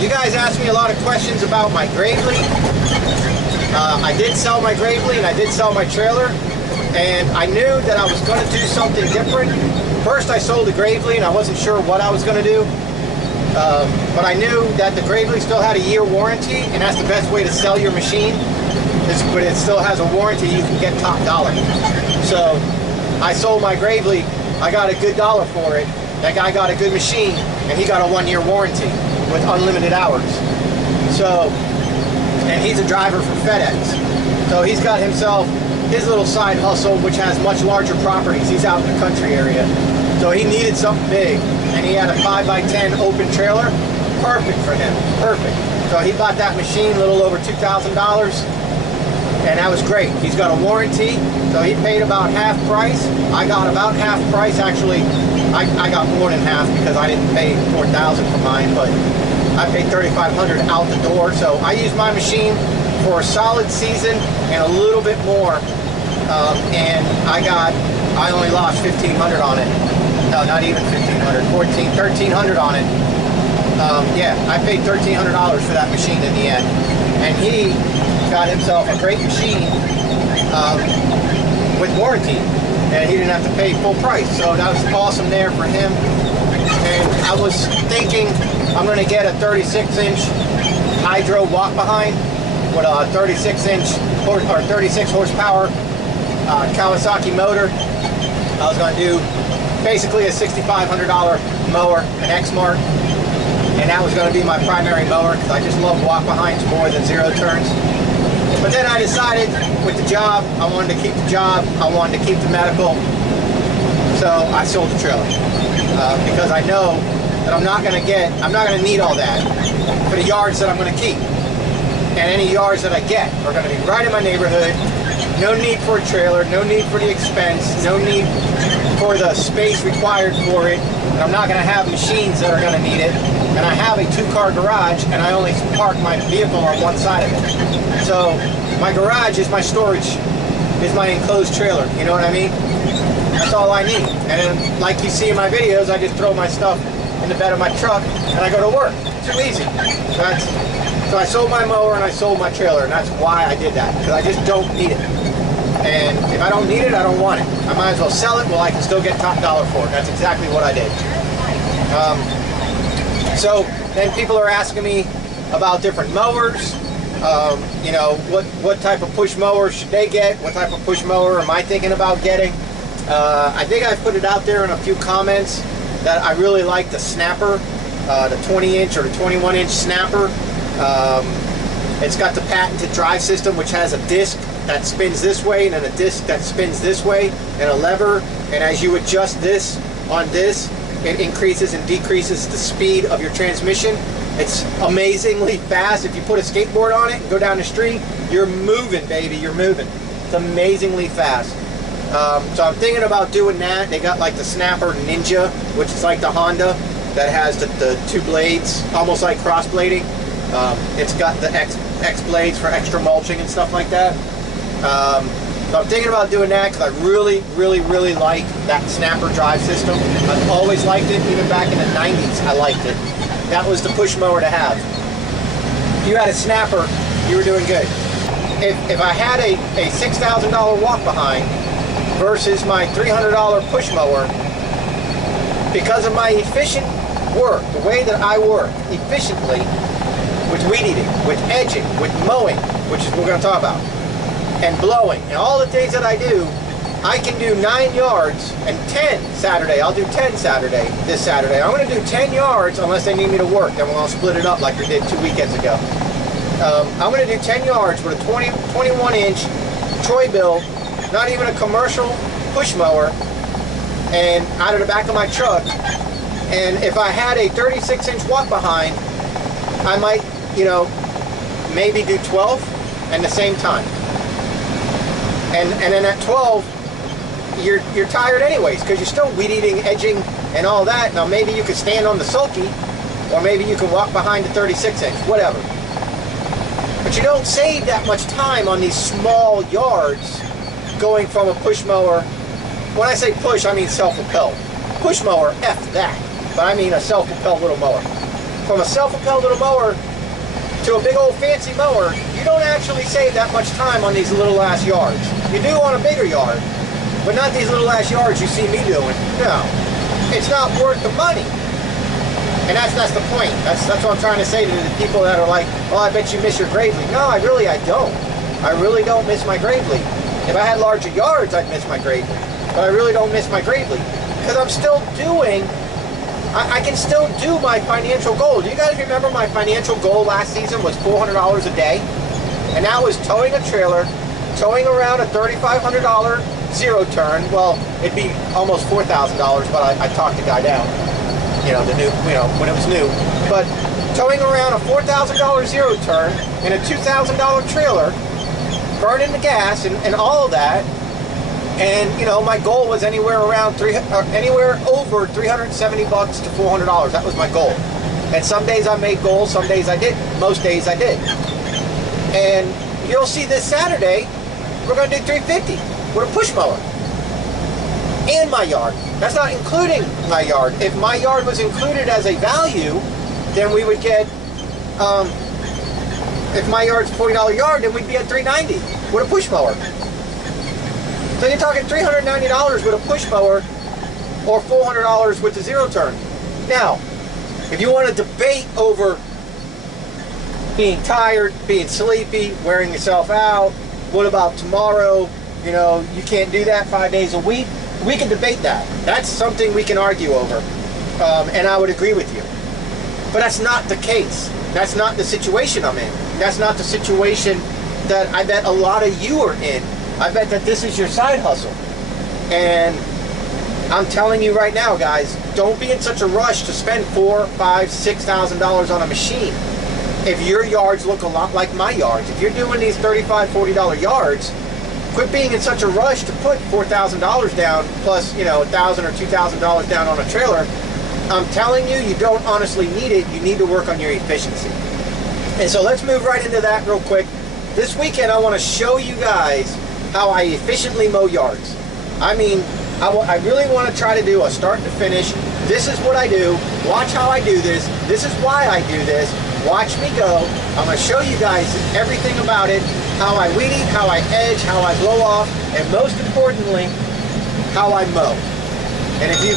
You guys asked me a lot of questions about my Gravely. I did sell my Gravely and I did sell my trailer, and I knew that I was going to do something different. First I sold the Gravely and I wasn't sure what I was going to do, but I knew that the Gravely still had a year warranty, and that's the best way to sell your machine. But it still has a warranty, you can get top dollar. So I sold my Gravely, I got a good dollar for it. That guy got a good machine, and he got a 1-year warranty with unlimited hours. So, and he's a driver for FedEx. So he's got himself his little side hustle, which has much larger properties. He's out in the country area. So he needed something big, and he had a 5x10 open trailer. Perfect for him, perfect. So he bought that machine, a little over $2,000, and that was great. He's got a warranty, so he paid about half price. I got about half price. Actually, I got more than half because I didn't pay $4,000 for mine, but I paid $3,500 out the door. So I used my machine for a solid season and a little bit more, and I only lost $1,500 on it. No, not even $1,500, $1,300 on it. Yeah, I paid $1,300 for that machine in the end, and he got himself a great machine with warranty, and he didn't have to pay full price. So that was awesome there for him. And I was thinking I'm going to get a 36-inch hydro walk behind with a 36-inch or 36 horsepower Kawasaki motor. I was going to do basically a $6,500 mower, an X-Mark, and that was going to be my primary mower because I just love walk behinds more than zero turns. But then I decided with the job, I wanted to keep the job, I wanted to keep the medical, so I sold the trailer because I know that I'm not going to need all that for the yards that I'm going to keep. And any yards that I get are going to be right in my neighborhood. No need for a trailer, no need for the expense, no need for the space required for it. And I'm not going to have machines that are going to need it. And I have a 2-car garage, and I only park my vehicle on one side of it. So my garage is my storage, is my enclosed trailer, you know what I mean? That's all I need. And then, like you see in my videos, I just throw my stuff in the bed of my truck and I go to work. Too easy. So I sold my mower and I sold my trailer, and that's why I did that, because I just don't need it. And if I don't need it, I don't want it. I might as well sell it. Well, I can still get top dollar for it. That's exactly what I did. So then people are asking me about different mowers. You know, what type of push mower should they get? What type of push mower am I thinking about getting? I think I put it out there in a few comments that I really like the snapper, the 20-inch or the 21-inch snapper. It's got the patented drive system, which has a disc that spins this way and then a disc that spins this way and a lever, and as you adjust this on this, it increases and decreases the speed of your transmission. It's amazingly fast. If you put a skateboard on it and go down the street, you're moving, baby, you're moving. It's amazingly fast. So I'm thinking about doing that. They got like the Snapper Ninja, which is like the Honda that has the 2 blades, almost like cross blading. It's got the X blades for extra mulching and stuff like that. So I'm thinking about doing that because I really, really, really like that snapper drive system. I've always liked it, even back in the 90s I liked it. That was the push mower to have. If you had a snapper, you were doing good. If I had a $6,000 walk behind versus my $300 push mower, because of my efficient work, the way that I work efficiently with weed eating, with edging, with mowing, which is what we're going to talk about, and blowing, and all the things that I do, I can do 9 yards and 10 Saturday. I'll do 10 Saturday, this Saturday. I'm going to do 10 yards unless they need me to work. Then we'll split it up like we did 2 weekends ago. I'm going to do 10 yards with a 21-inch Troy Bill, not even a commercial push mower, and out of the back of my truck. And if I had a 36-inch walk behind, I might, you know, maybe do 12 at the same time. And then at 12, you're tired anyways, because you're still weed eating, edging, and all that. Now maybe you could stand on the sulky, or maybe you can walk behind the 36-inch, whatever. But you don't save that much time on these small yards going from a push mower. When I say push, I mean self-propelled. Push mower, F that. But I mean a self-propelled little mower. from a self-propelled little mower to a big old fancy mower, you don't actually save that much time on these little ass yards. You do on a bigger yard, but not these little ass yards you see me doing. No, it's not worth the money. And that's the point. That's what I'm trying to say to the people that are like, oh, I bet you miss your Gravely. No, I don't. I really don't miss my Gravely. If I had larger yards, I'd miss my Gravely. But I really don't miss my Gravely. Because I'm still doing, I can still do my financial goal. Do you guys remember my financial goal last season was $400 a day? And that was towing a trailer, towing around a $3,500 zero turn. Well, it'd be almost $4,000, but I talked the guy down. You know, the new, you know, when it was new. But towing around a $4,000 zero turn in a $2,000 trailer, burning the gas and all of that. And you know, my goal was anywhere over 370 bucks to $400. That was my goal. And some days I made goals, some days I didn't. Most days I did. And you'll see this Saturday, we're going to do 350 with a push mower. And my yard. That's not including my yard. If my yard was included as a value, then we would get, if my yard's a $40 yard, then we'd be at $390 with a push mower. So you're talking $390 with a push mower or $400 with the zero turn. Now, if you want to debate over being tired, being sleepy, wearing yourself out, what about tomorrow? You know, you can't do that 5 days a week. We can debate that. That's something we can argue over. And I would agree with you. But that's not the case. That's not the situation I'm in. That's not the situation that I bet a lot of you are in. I bet that this is your side hustle. And I'm telling you right now, guys, don't be in such a rush to spend $4,000, $5,000, $6,000 on a machine. If your yards look a lot like my yards, if you're doing these $35, $40 yards, quit being in such a rush to put $4,000 down plus, you know, $1,000 or $2,000 down on a trailer. I'm telling you, you don't honestly need it. You need to work on your efficiency. And so let's move right into that real quick. This weekend, I want to show you guys how I efficiently mow yards. I mean, I really want to try to do a start to finish. This is what I do. Watch how I do this. This is why I do this. Watch me go. I'm going to show you guys everything about it. How I weed eat, how I edge, how I blow off, and most importantly, how I mow. And if you...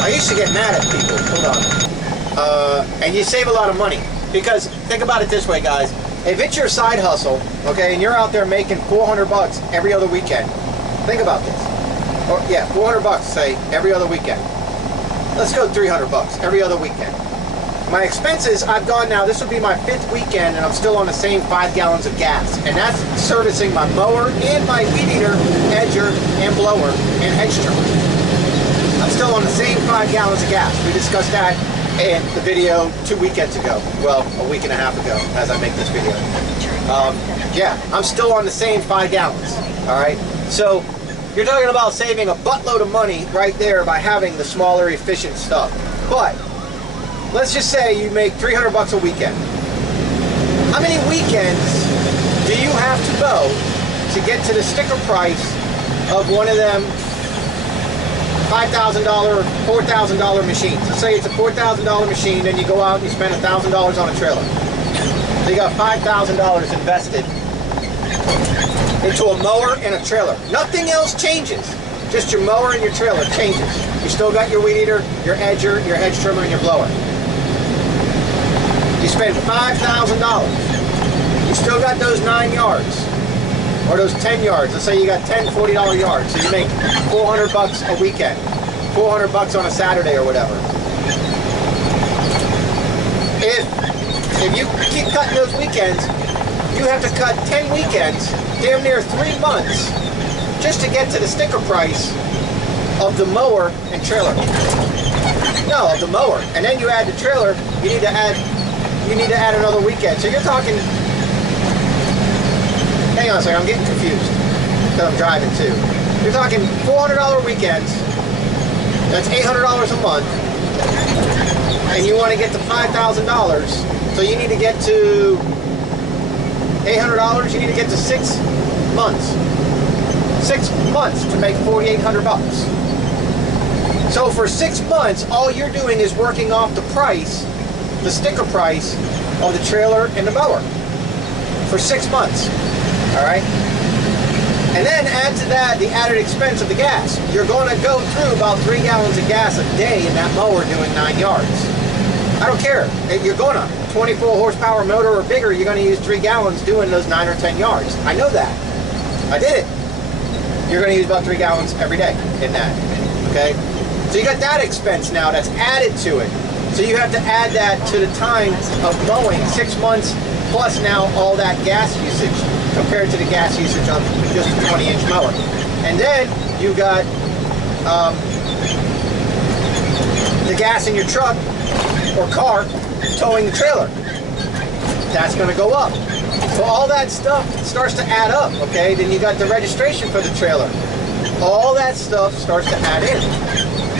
I used to get mad at people. Hold on. And you save a lot of money. Because think about it this way, guys. If it's your side hustle, okay, and you're out there making $400 every other weekend, think about this. Or yeah, $400, say, every other weekend. Let's go $300 every other weekend. My expenses, I've gone now, this will be my 5th weekend, and I'm still on the same 5 gallons of gas. And that's servicing my mower and my weed eater, edger, and blower, and hedge trimmer. I'm still on the same 5 gallons of gas. We discussed that in the video 2 weekends ago. Well, a week and a half ago, as I make this video. Yeah, I'm still on the same 5 gallons, all right? So, you're talking about saving a buttload of money right there by having the smaller, efficient stuff. But, let's just say you make $300 a weekend. How many weekends do you have to go to get to the sticker price of one of them $5,000, $4,000 machines? Let's say it's a $4,000 machine, then you go out and you spend $1,000 on a trailer. So you got $5,000 invested into a mower and a trailer. Nothing else changes. Just your mower and your trailer changes. You still got your weed eater, your edger, your hedge trimmer, and your blower. You spend $5,000. You still got those 9 yards. Or those 10 yards. Let's say you got 10 $40 yards. So you make $400 a weekend. $400 on a Saturday or whatever. If you keep cutting those weekends, you have to cut 10 weekends, damn near 3 months, just to get to the sticker price of the mower and trailer. No, of the mower. And then you add the trailer, you need to add another weekend. So you're talking, hang on a second, I'm getting confused because I'm driving too. You're talking $400 weekends, that's $800 a month, and you want to get to $5,000, so you need to get to $800, you need to get to 6 months. 6 months to make $4,800. So for 6 months, all you're doing is working off the price, the sticker price of the trailer and the mower. For 6 months, all right? And then add to that the added expense of the gas. You're going to go through about 3 gallons of gas a day in that mower doing 9 yards. I don't care. You're going to. 24 horsepower motor or bigger, you're going to use 3 gallons doing those 9 or 10 yards. I know that. I did it. You're going to use about 3 gallons every day in that. Okay? So you got that expense now that's added to it. So you have to add that to the time of mowing, 6 months plus now all that gas usage compared to the gas usage on just a 20-inch mower. And then you got the gas in your truck or car towing the trailer. That's going to go up. So all that stuff starts to add up, okay? Then you got the registration for the trailer. All that stuff starts to add in.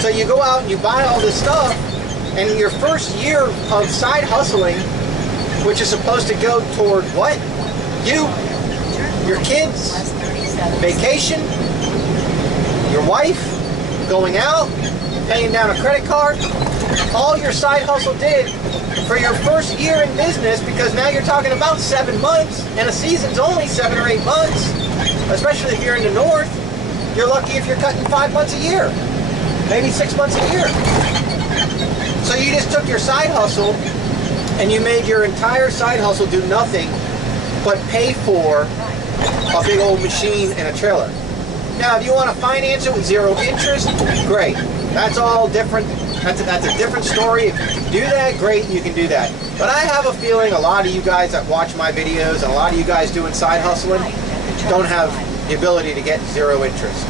So you go out and you buy all this stuff, and your first year of side hustling, which is supposed to go toward what? You, your kids, vacation, your wife, going out, paying down a credit card. All your side hustle did for your first year in business, because now you're talking about 7 months, and a season's only 7 or 8 months, especially if you're in the north. You're lucky if you're cutting 5 months a year, maybe 6 months a year. So you just took your side hustle and you made your entire side hustle do nothing but pay for a big old machine and a trailer. Now, if you want to finance it with 0 interest, great. That's all different. That's a different story. If you can do that, great, you can do that. But I have a feeling a lot of you guys that watch my videos and a lot of you guys doing side hustling don't have the ability to get 0 interest.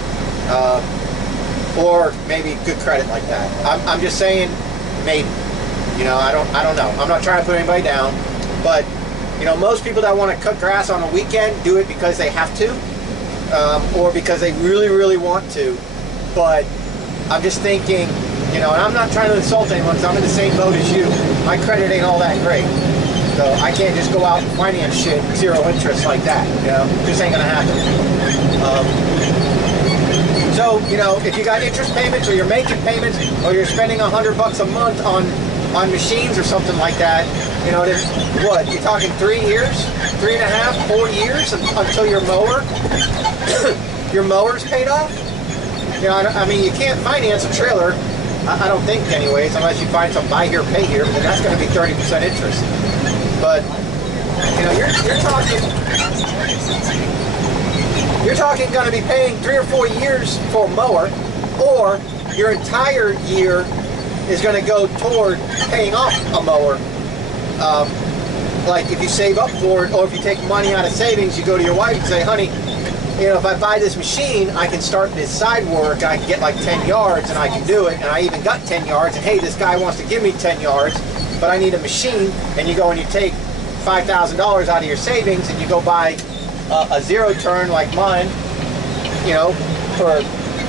Or maybe good credit like that. I'm just saying, maybe. You know, I don't know. I'm not trying to put anybody down. But, you know, most people that want to cut grass on a weekend do it because they have to. Or because they really, really want to. But I'm just thinking, you know, and I'm not trying to insult anyone because I'm in the same boat as you. My credit ain't all that great. So I can't just go out and finance shit 0 interest like that, you know? It just ain't gonna happen. So, you know, if you got interest payments or you're making payments or you're spending $100 a month on machines or something like that, you know, then what? You're talking 3 years, 3.5, 4 years until your mower's paid off? You know, I mean, you can't finance a trailer, I don't think anyways, unless you find some buy here, pay here, but that's going to be 30% interest. But, you know, you're talking going to be paying 3 or 4 years for a mower, or your entire year is going to go toward paying off a mower. Like if you save up for it, or if you take money out of savings, you go to your wife and say, honey, you know, if I buy this machine, I can start this side work, I can get like 10 yards and I can do it, and I even got 10 yards, and hey, this guy wants to give me 10 yards, but I need a machine, and you go and you take $5,000 out of your savings and you go buy a 0 turn like mine, you know, for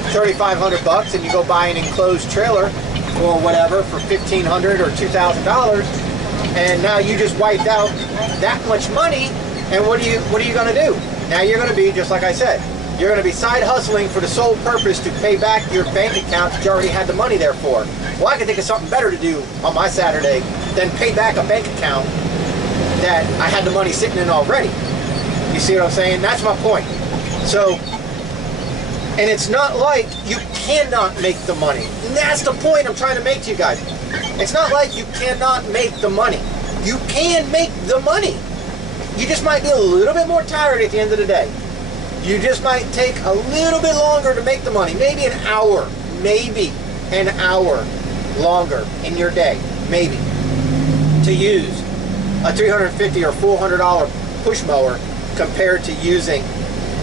$3,500, and you go buy an enclosed trailer or whatever for $1,500 or $2,000, and now you just wiped out that much money, and what are you going to do? Now you're going to be, just like I said, you're going to be side hustling for the sole purpose to pay back your bank account that you already had the money there for. Well, I can think of something better to do on my Saturday than pay back a bank account that I had the money sitting in already. You see what I'm saying? That's my point. So, and it's not like you cannot make the money. And that's the point I'm trying to make to you guys. It's not like you cannot make the money. You can make the money. You just might be a little bit more tired at the end of the day. You just might take a little bit longer to make the money. Maybe an hour longer in your day, maybe, to use a $350 or $400 push mower compared to using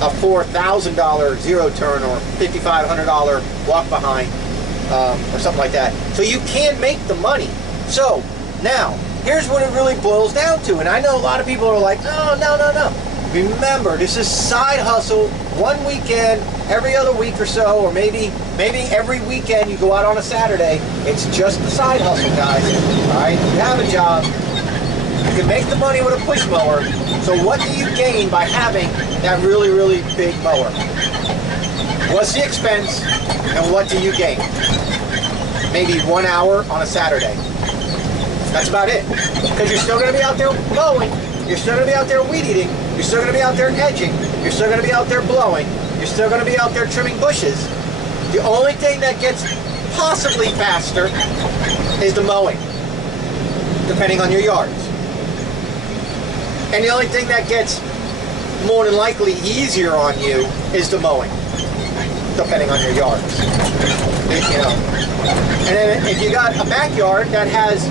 a $4,000 0 turn or $5,500 walk behind or something like that. So you can make the money. So now, here's what it really boils down to, and I know a lot of people are like, oh, no. Remember, this is side hustle, one weekend, every other week or so, or maybe every weekend you go out on a Saturday. It's just the side hustle, guys. All right, you have a job. You can make the money with a push mower. So what do you gain by having that really, really big mower? What's the expense, and what do you gain? maybe 1 hour on a Saturday. That's about it. Because you're still going to be out there mowing, you're still going to be out there weed eating, you're still going to be out there edging, you're still going to be out there blowing, you're still going to be out there trimming bushes. The only thing that gets possibly faster is the mowing, depending on your yards. And the only thing that gets more than likely easier on you is the mowing, depending on your yards. You know. And then if you got a backyard that has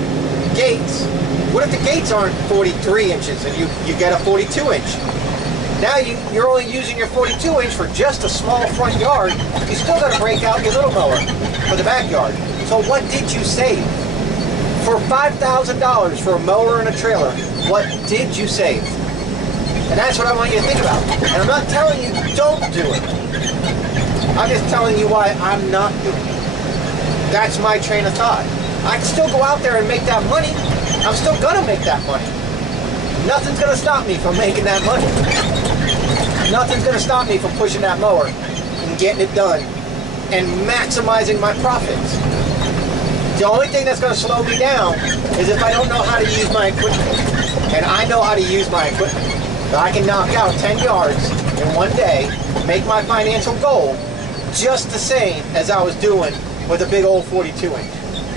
gates, what if the gates aren't 43 inches and you get a 42 inch? Now you're only using your 42 inch for just a small front yard. You still got to break out your little mower for the backyard. So what did you save? For $5,000 for a mower and a trailer, what did you save? And that's what I want you to think about. And I'm not telling you don't do it. I'm just telling you why I'm not doing it. That's my train of thought. I can still go out there and make that money. I'm still gonna make that money. Nothing's gonna stop me from making that money. Nothing's gonna stop me from pushing that mower and getting it done and maximizing my profits. The only thing that's gonna slow me down is if I don't know how to use my equipment. And I know how to use my equipment. So I can knock out 10 yards in one day, make my financial goal just the same as I was doing with a big old 42 inch.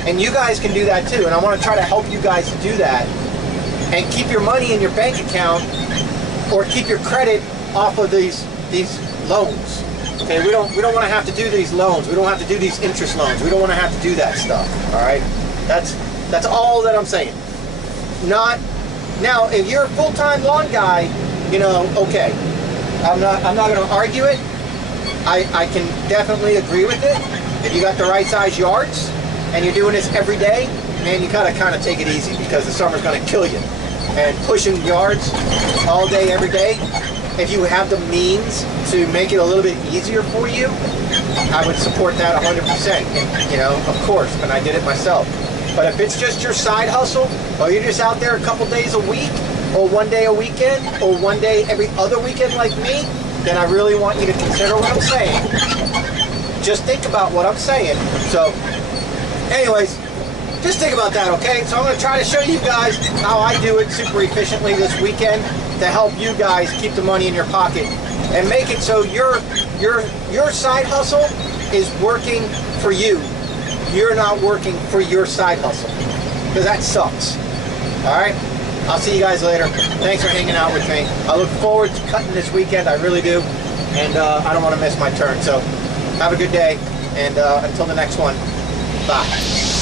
And you guys can do that too. And I want to try to help you guys to do that and keep your money in your bank account or keep your credit off of these loans. Okay, we don't want to have to do these loans. We don't have to do these interest loans. We don't want to have to do that stuff. All right, that's all that I'm saying. Not now. If you're a full-time lawn guy, you know, okay, I'm not going to argue it. I can definitely agree with it. If you got the right size yards and you're doing this every day, man, you gotta kind of take it easy because the summer's going to kill you. And pushing yards all day, every day, if you have the means to make it a little bit easier for you, I would support that 100%. And, you know, of course, and I did it myself. But if it's just your side hustle, or you're just out there a couple days a week, or one day a weekend, or one day every other weekend like me, then I really want you to consider what I'm saying. Just think about what I'm saying. So, anyways, just think about that, okay? So I'm going to try to show you guys how I do it super efficiently this weekend to help you guys keep the money in your pocket and make it so your side hustle is working for you. You're not working for your side hustle, because that sucks. All right? I'll see you guys later. Thanks for hanging out with me. I look forward to cutting this weekend. I really do. And I don't want to miss my turn. So have a good day. And until the next one, bye.